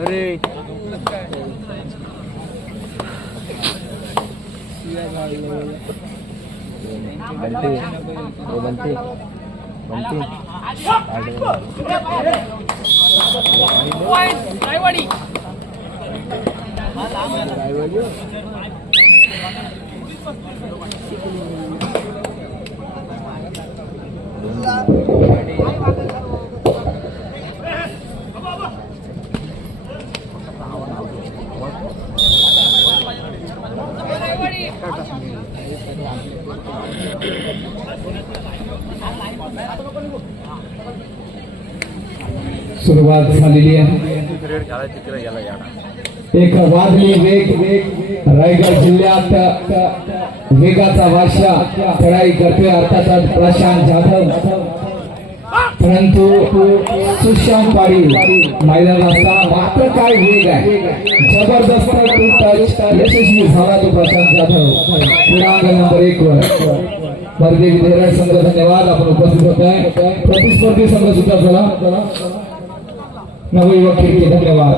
अरे बनते सुरुवात झालेली आहे. एक वादळी वेग रायगड जिल्ह्यात वेगाचा वाशा चढाई करतोय अर्थात प्रशांत जाधव, परंतु सुशांत पाटील मैदानात असताना मात्र काय वेग आहे, जबरदस्त टच यशस्वी झाला तो प्रशांत जाधव क्रीडांगण नंबर 1 वर. भारतीय विद्यार्थी संघ धन्यवाद, आपण उपस्थित होत आहे. प्रतिस्पर्धी संघ सुद्धा झाला नवयुवक खिडकी धन्यवाद.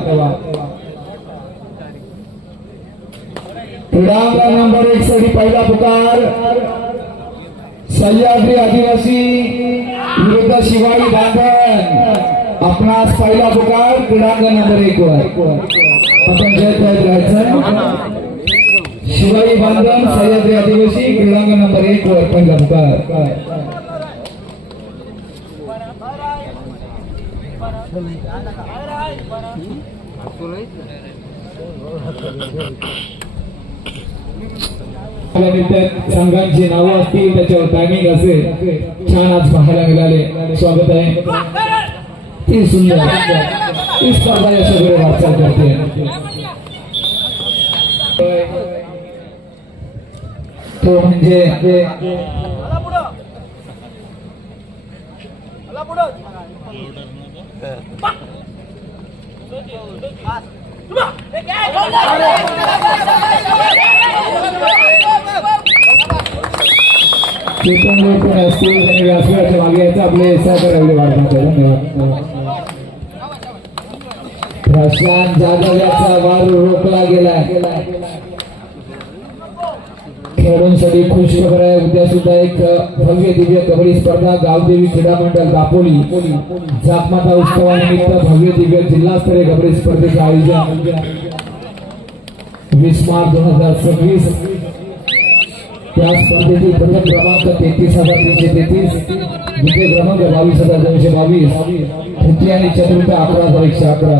क्रीडांगण नंबर 1 साठी पहिला पुकार सह्याद्री आदिवासी विरुद्ध शिवाई बांधण. आपणास पहिला पुकार क्रीडांगण नंबर 1 वर आपण जय करत राहायचं. शिवाई बांधण सह्याद्री आदिवासी क्रीडांगण नंबर 1 वर पहिला पुकार. संघांची नावं असतील त्याच्यावर टायमिंग असेल. छान आज पाहायला मिळाले, स्वागत आहे. ती सुंदर ही स्पर्धा या सगळे वाटचाल करते. तो म्हणजे चेतन लोक असतील त्यांनी व्यासपीठाच्या मागे यायचं, आपले सहकार्य वाढवण्यात. धन्यवाद. प्रशांत जाधव याचा वार रोखला गेला. खेळाडूंसाठी खुश खबर आहे, उद्या सुद्धा एक भव्य दिव्य कबड्डी स्पर्धा गावदेवी क्रीडा मंडळ दापोली जातमाता उत्सवानिमित्त भव्य दिव्य जिल्हास्तरीय कबड्डी स्पर्धेचे आयोजन 20 मार्च 2026. त्या स्पर्धेतील प्रथम क्रमांक 33,333, द्वितीय क्रमांक 22,222, तृतीय आणि चतुर्थ 11,111.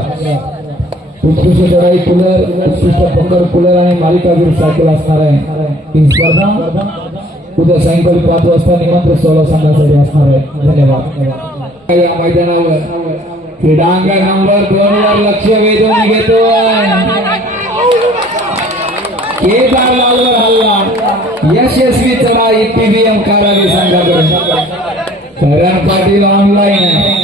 उत्कृष्ट चढाई कूलर, उत्कृष्ट बंकर कूलर आणि मालिकावीर सायकल असणार आहे. ही स्पर्धा उद्या सायंकाळी 5 वाजता निमंत्रित 16 संघासाठी असणार आहे. धन्यवाद. या मैदानावर क्रीडांगण नंबर 2 वर लक्ष वेधून घेतोय. केदार लालवर हल्ला, यशस्वी चढाई पीबीएम कारागीर संघाकडे. करण पाटील ऑनलाईन आहे.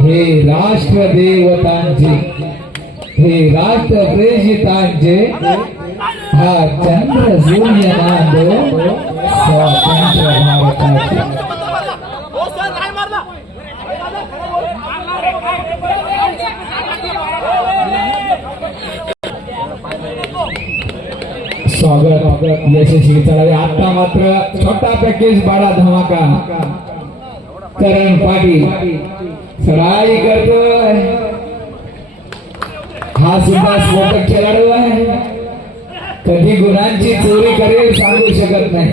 हे राष्ट्रदेवतांचे, हे राष्ट्रप्रेषितांचे, हा चंद्र सूर्य नांद स्वतंत्र भारताचे. स्वागत यशस्वी चढाई. आता मात्र छोटा पॅकेज बडा धमाका. करण पाटील चढाई करतोय. हा सुद्धा स्फोटक खेळाडू आहे, कधी गुणांची चोरी करेल सांगू शकत नाही.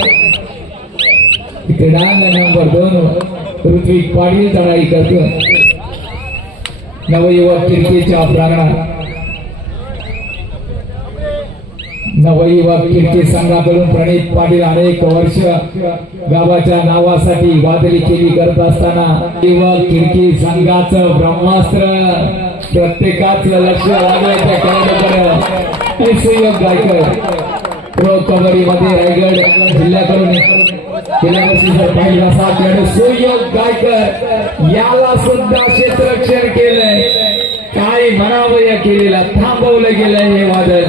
क्रीडांगण नंबर 2 ऋत्विक पाटील चढाई करतो. नवयुवक खिडकीच्या प्रांगणात नवयुवक खिडकी संघाकडून प्रणित पाटील अनेक वर्ष गावाच्या नावासाठी वादळी केली करत असताना युवक खिडकी संघाचं ब्रह्मास्त्र प्रत्येकाचं लक्ष लागण्याच्या खेळाडूकडे सुयोग गायकर प्रो कबड्डी मध्ये रायगड जिल्ह्याकडून गेल्या वर्षी जर पाहिला 7 खेळाडू सुयोग गायकर याला सुद्धा क्षेत्ररक्षण केलंय. काय म्हणावं या केलेला थांबवलं गेलंय हे वादळ.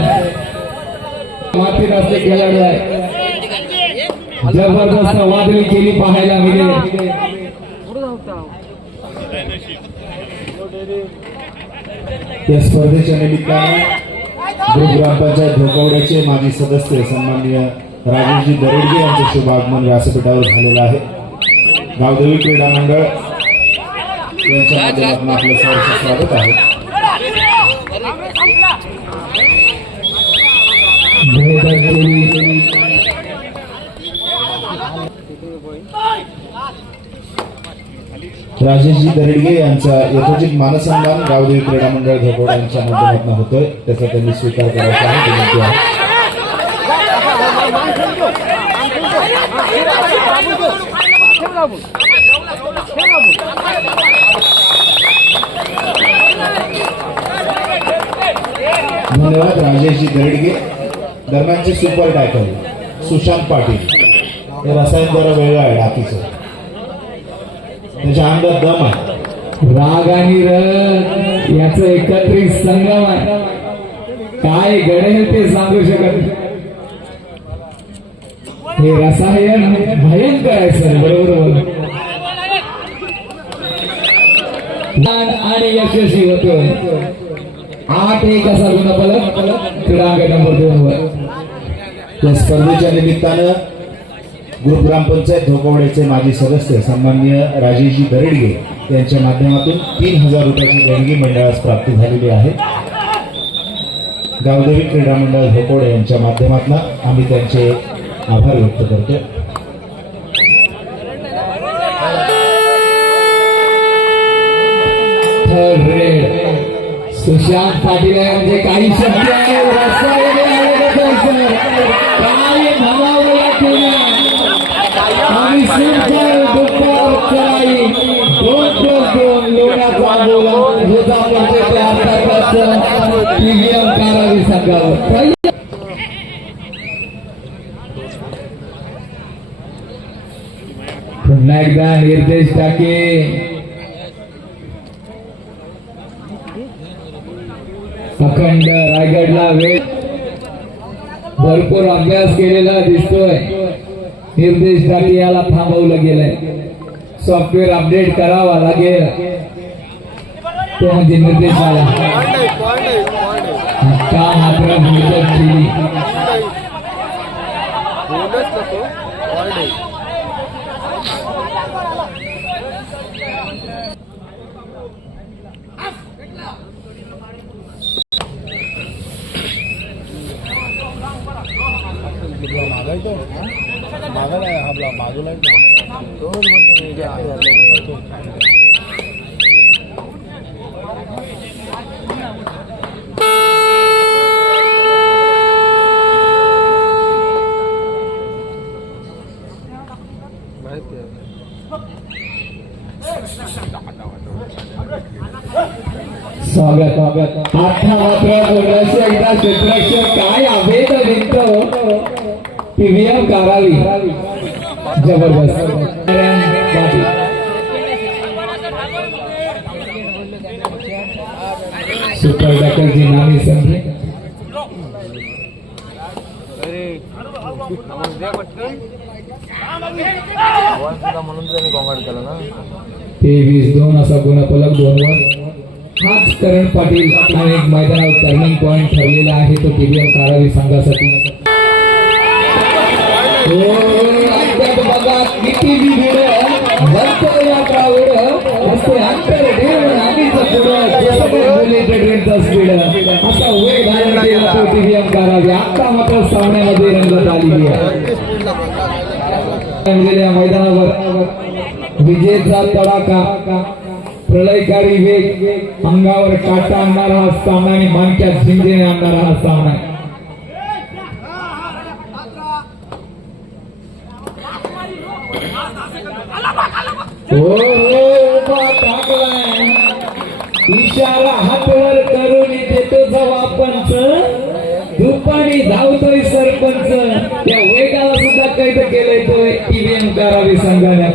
मातीत असले खेळाडू आहे जबरदस्त वादळी केली पाहायला मिळेल. या स्पर्धेच्या निमित्ताने ग्रुप ग्रामपंचायत धोकवड्याचे माजी सदस्य सन्माननीय राजेशजी दरेडगे यांचे शुभ आगमन व्यासपीठावर झालेलं आहे. गावदेवी क्रीडा मंडळ यांच्या माध्यमातून आपलं सहर्ष स्वागत आहे. राजेशजी दरेडगे यांचा यथोचित मानसन्मान गावदेवी क्रीडा मंडळ धोकवडा यांच्या माध्यमातून होतोय, त्याचा त्यांनी स्वीकार करायचा आहे. विनंती आहे. धन्यवाद राजेशजी दरेडगे. दरम्यानचे सुपर टॅकल सुशांत पाटील हे रसायन जरा वेगळं आहे हातीचं, त्याच्या अंगात दम आहे. राग आणि रग याच एकत्रित संगम आहे. काय घडेल ते सांगू शकत नाही. हे रसायन भयंकर आहे सर. बरोबर आणि यशस्वी होतोय. 8-1 असा गुणफलक क्रीडांगण नंबर 2 वर. या स्पर्धेच्या निमित्तानं ग्रुप ग्रामपंचायत धोकवड्याचे माजी सदस्य सन्माननीय राजेशजी दरेडगे यांच्या माध्यमातून 3000 रुपयाची देणगी मंडळास प्राप्त झालेली आहे. गावदेवी क्रीडा मंडळ धोकवडे यांच्या माध्यमातून आम्ही त्यांचे आभार व्यक्त करतो. सुशांत पाटील म्हणजे काही शब्द आहे. काय म्हणावं लागेल. आम्ही सुंदर दुपार चढाई 2+2 लोण्याचा बोला टीव्हीएम कारावी संघावर. पुन्हा एकदा निर्देश टाके. अखंड रायगडला वेळ भरपूर अभ्यास केलेला दिसतोय. निर्देश टाके याला थांबवलं गेलंय. सॉफ्टवेअर अपडेट करावा लागेल तो म्हणजे निर्देशाला का मात्र मुदत केली. स्वागत आता मात्र थोडंसं एकदा क्षेत्ररक्षक काय अभेद विकतो. टीव्हीएम कारावी जबरदस्त. सुपर टॅकलची नामी संधी. म्हणून त्यांनी कॉन्वर्ट केलं ना. 23-2 असा गुणफलक 2 वर. हाच करण पाटील आणि एक मैदानावर टर्निंग पॉइंट ठरलेला आहे तो टीव्हीएम कारावी संघासाठी. बघा किती विविध या काळावर असते अंतर ठेवून आधीच ट्रेनचा स्पीड असा वेग धारण केला तो टीव्हीएम कारावी. आता मात्र सामन्यामध्ये रंगत आलेली आहे. मैदानावर विजेचा तडाखा प्रलयकारी वेग अंगावर काटा आणणारा हा सामना आणि मानक्यात झिंगेने आणणारा हा सामना. उभा टाकलाय इशारा हातवर करून देतो जवाब पंच दुपारी धावतोय सरपंच त्या वेगाला सुद्धा कैद केलंय तो टीव्हीएम करावी संघाने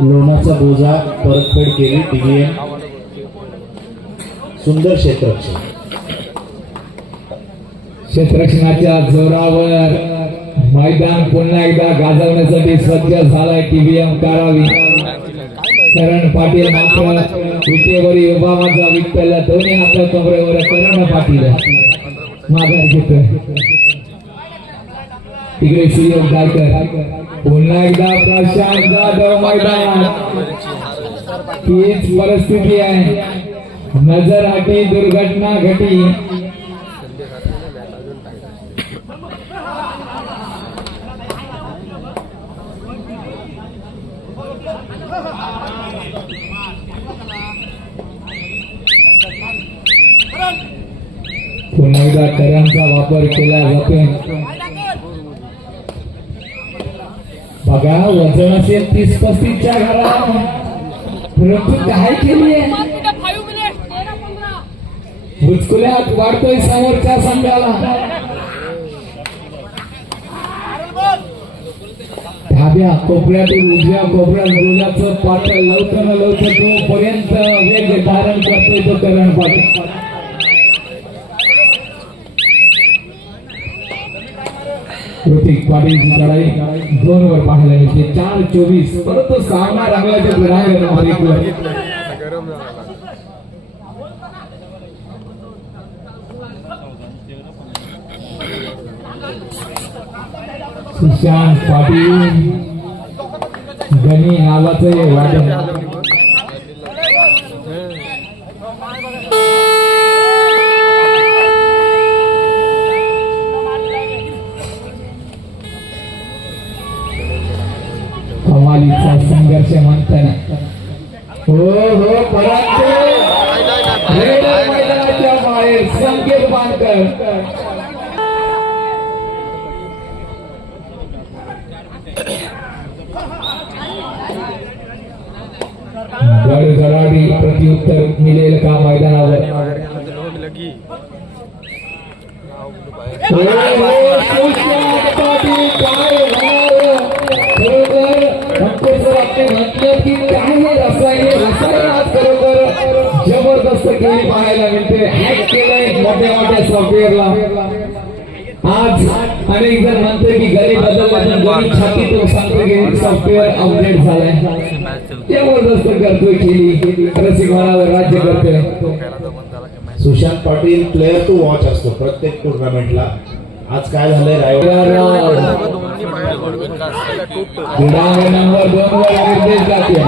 लोणाचा बोजा परतफेड केली टीव्हीएम सुंदर क्षेत्ररक्षणाच्या जोरावर मैदान पुन्हा एकदा गाजवण्यासाठी सज्ज झालाय टीव्हीएम करावी करण पाटील मात्र विटेवरी उभा माझा विठ्ठल दोन्ही हात कमरेवर करण पाटील माघार घेतोय तिकडे सुयोग गायकर पुन्हा एकदा प्रशांत जाधव मैदान हीच परिस्थिती आहे नजर हटी दुर्घटना घटी पुन्हा एकदा करणचा वापर केला जातोय बघा वजन असेल 30-35च्या घरात परंतु काय केली बुचकुल्यात वाढतोय समोरच्या संघाला डाव्या कोपऱ्यातून उजव्या कोपऱ्यात गोलाचं पात्र लवकर तोपर्यंत वेग धारण करतोय तो करण पाटील ऋतिक पाटीलची लढाई 2 वर पाहायला मिळते 4-24 परंतु सामना रंगाच्या गुणांवर सुशांत पाटील गणी नावाचं वादन कमालीचा संघर्ष म्हणताना परत मैदानाच्या बाहेर संकेत बांधकर गडगडाटी प्रत्युत्तर मिळेल का मैदानावर जबरदस्त खेळी पाहायला मिळते हॅक केलंय मोठ्या सॉफ्टवेअरला आज अनेक जण म्हणते की घरी बदलला घरी छाती तो सांगतो की सॉफ्टवेअर अपडेट झालाय जबरदस्त करतोय खेळी रसिकवानावर राज्य करतोय Sushant Patil player to watch असतो प्रत्येक टुर्नामेंटला आज काय झालंय नंबर 2 वर निर्देश जाते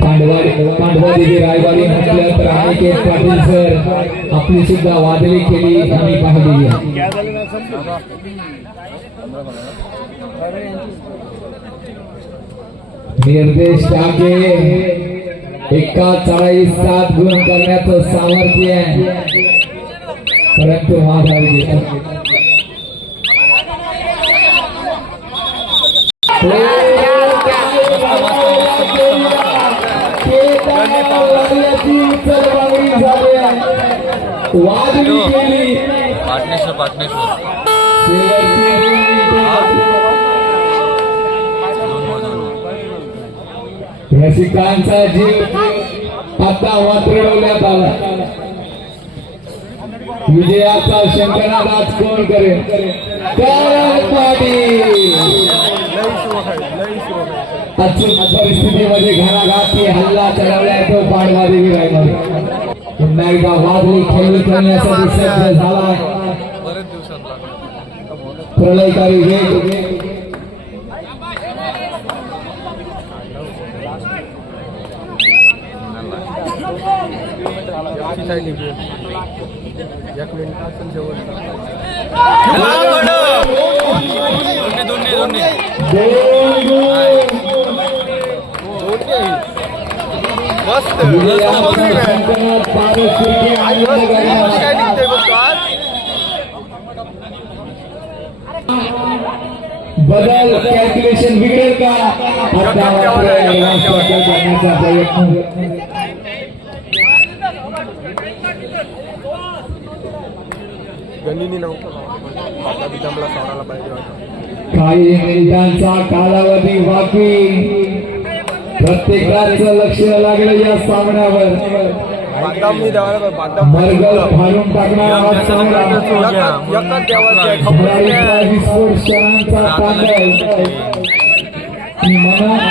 पांडवाडी रायवाडी म्हटलं तर अनिकेत पाटील सर आपली सुद्धा वादळी केली आम्ही पाहिली निर्देश टाके एका 40-7 गुण करण्याचं सामर्थ्य आहे परंतु माघार घेतो वादळी केली रसिकांचा जीव आता वात्रडवण्यात आला विजयाचा शंकरनाथ आज कोण करेल करण पाटील अचूक परिस्थितीमध्ये घराघाती हल्ला चढवलाय तो पांडवादेवी रायवाडी पुन्हा एकदा वादळी खेळी करण्यासाठी सज्ज झाला प्रलयकारी वेग बदल कॅल्क्युलेशन बिघडेल का आता मात्र ऍडव्हान्स टॅकल करण्याचा प्रयत्न गणिनी नव्हतं आता बिदमला सोडायला पाहिजे होतं. काही मिनिटांचा कालावधी बाकी प्रत्येकाचं लक्ष लागलं या सामन्यावर बादामनी द्यायला पाहिजे. बादाम मरगल फाडून टाकणार हा सामना एकच देवाचे खबराईचा विस्फोट क्षणांचा तांडव आणि मनात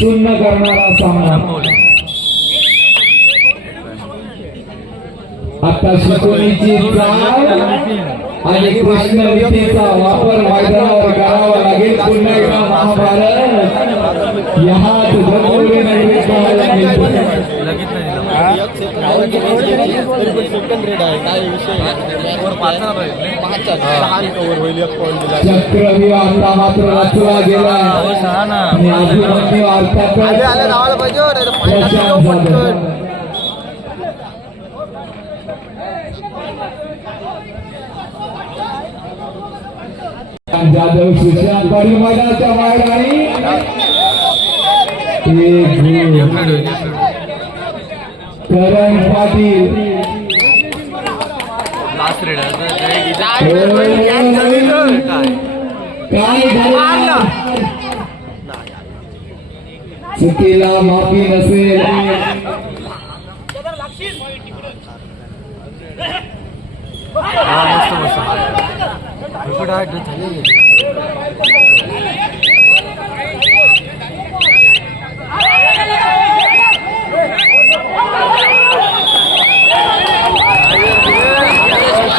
शून्य करणारा सामना आता शिकवणीची चाल आणि कृष्ण विद्येचा वापर मैदानावर करावा लागेल. पुन्हा एकदा महाभारत ह्यात गणवले नाही पाहायला मिळते. चक्रव्यूह आता मात्र रचला गेला आणि अभिमन्यू अर्थातच प्रशांत जाधव. जाधव सुशांत पाटील मैदानाच्या बाहेर आणि करण पाटील काय झालं चुकीला माफी नसेल. मस्त मस्त